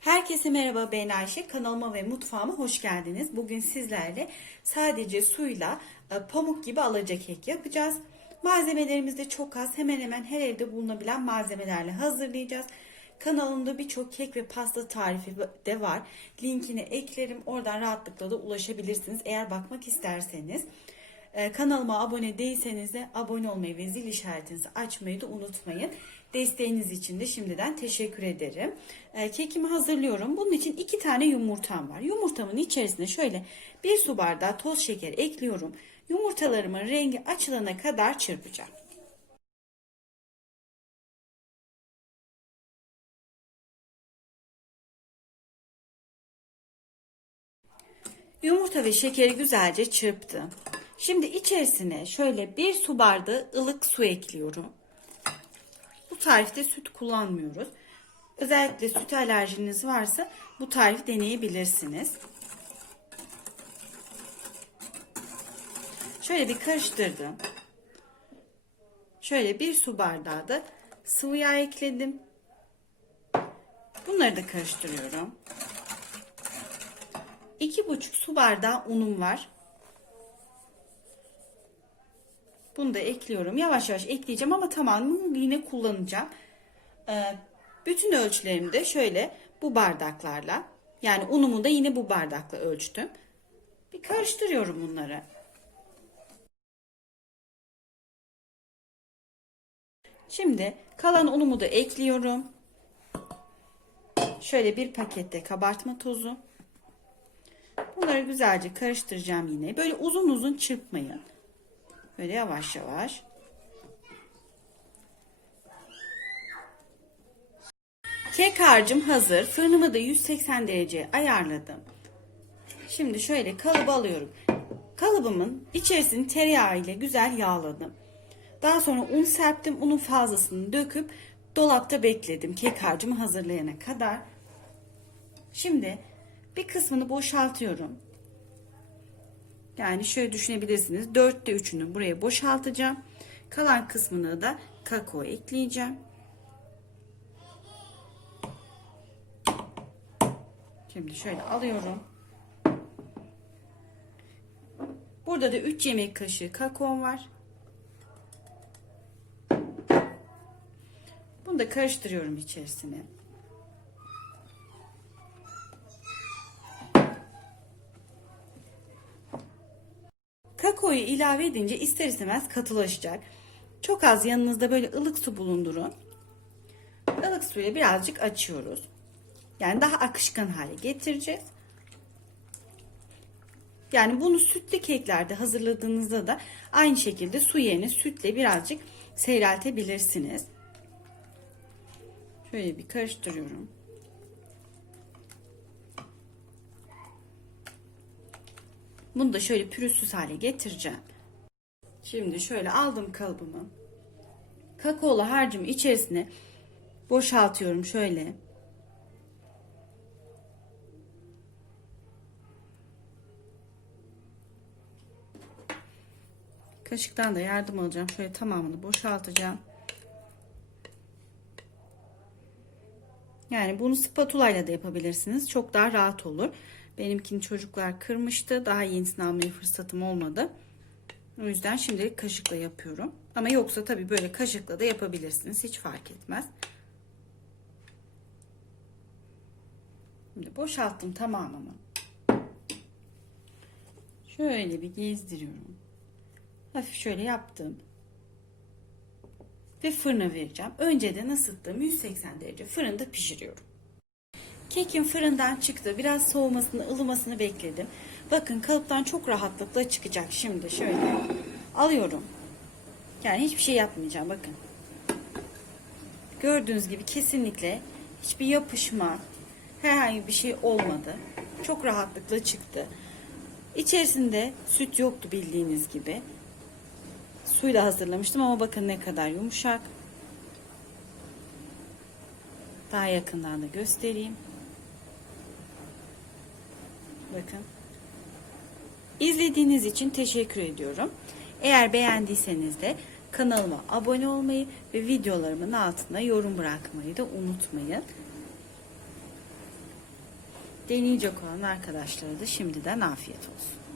Herkese merhaba ben Ayşe. Kanalıma ve mutfağıma hoş geldiniz. Bugün sizlerle sadece suyla e, pamuk gibi alaca kek yapacağız. Malzemelerimiz de çok az. Hemen hemen her evde bulunabilen malzemelerle hazırlayacağız. Kanalımda birçok kek ve pasta tarifi de var. Linkini eklerim. Oradan rahatlıkla da ulaşabilirsiniz. Eğer bakmak isterseniz. Ee, Kanalıma abone değilseniz de abone olmayı ve zil işaretinizi açmayı da unutmayın. Desteğiniz için de şimdiden teşekkür ederim. Ee, Kekimi hazırlıyorum. Bunun için iki tane yumurtam var. Yumurtamın içerisine şöyle bir su bardağı toz şeker ekliyorum. Yumurtalarımın rengi açılana kadar çırpacağım. Yumurta ve şekeri güzelce çırptım. Şimdi içerisine şöyle bir su bardağı ılık su ekliyorum. Tarifte süt kullanmıyoruz. Özellikle süt alerjiniz varsa bu tarifi deneyebilirsiniz. Şöyle bir karıştırdım. Şöyle bir su bardağı da sıvı yağ ekledim. Bunları da karıştırıyorum. 2,5 su bardağı unum var. Bunu da ekliyorum. Yavaş yavaş ekleyeceğim ama tamamını yine kullanacağım. Ee, bütün ölçülerimi de şöyle bu bardaklarla yani unumu da yine bu bardakla ölçtüm. Bir karıştırıyorum bunları. Şimdi kalan unumu da ekliyorum. Şöyle bir pakette kabartma tozu. Bunları güzelce karıştıracağım yine. Böyle uzun uzun çırpmayın. Böyle yavaş yavaş. Kek harcım hazır. Fırınımı da 180 derece ayarladım. Şimdi şöyle kalıbı alıyorum. Kalıbımın içerisini tereyağı ile güzel yağladım. Daha sonra un serptim. Unun fazlasını döküp dolapta bekledim. Kek harcımı hazırlayana kadar. Şimdi bir kısmını boşaltıyorum. Yani şöyle düşünebilirsiniz. Dörtte üçünü buraya boşaltacağım. Kalan kısmını da kakao ekleyeceğim. Şimdi şöyle alıyorum. Burada da 3 yemek kaşığı kakao var. Bunu da karıştırıyorum içerisine. Kakaoyu ilave edince ister istemez katılaşacak. Çok az yanınızda böyle ılık su bulundurun. Ilık suyla birazcık açıyoruz. Yani daha akışkan hale getireceğiz. Yani bunu sütlü keklerde hazırladığınızda da aynı şekilde su yerine sütle birazcık seyreltebilirsiniz. Şöyle bir karıştırıyorum. Bunu da şöyle pürüzsüz hale getireceğim. Şimdi şöyle aldım kalıbımı. Kakaolu harcımı içerisine boşaltıyorum şöyle. Kaşıktan da yardım alacağım. Şöyle tamamını boşaltacağım. Yani bunu spatula ile de yapabilirsiniz. Çok daha rahat olur. Benimkini çocuklar kırmıştı. Daha yenisini almaya fırsatım olmadı. O yüzden şimdilik kaşıkla yapıyorum. Ama yoksa tabii böyle kaşıkla da yapabilirsiniz. Hiç fark etmez. Şimdi boşalttım tamamını. Şöyle bir gezdiriyorum. Hafif şöyle yaptım. Ve fırına vereceğim. Önceden ısıttığım 180 derece fırında pişiriyorum. Kekim fırından çıktı. Biraz soğumasını, ılımasını bekledim. Bakın kalıptan çok rahatlıkla çıkacak. Şimdi şöyle alıyorum. Yani hiçbir şey yapmayacağım. Bakın. Gördüğünüz gibi kesinlikle hiçbir yapışma, herhangi bir şey olmadı. Çok rahatlıkla çıktı. İçerisinde süt yoktu bildiğiniz gibi. Suyla hazırlamıştım ama bakın ne kadar yumuşak. Daha yakından da göstereyim. Bakın. İzlediğiniz için teşekkür ediyorum. Eğer beğendiyseniz de kanalıma abone olmayı ve videolarımın altına yorum bırakmayı da unutmayın. Deneyecek olan arkadaşlara da şimdiden afiyet olsun.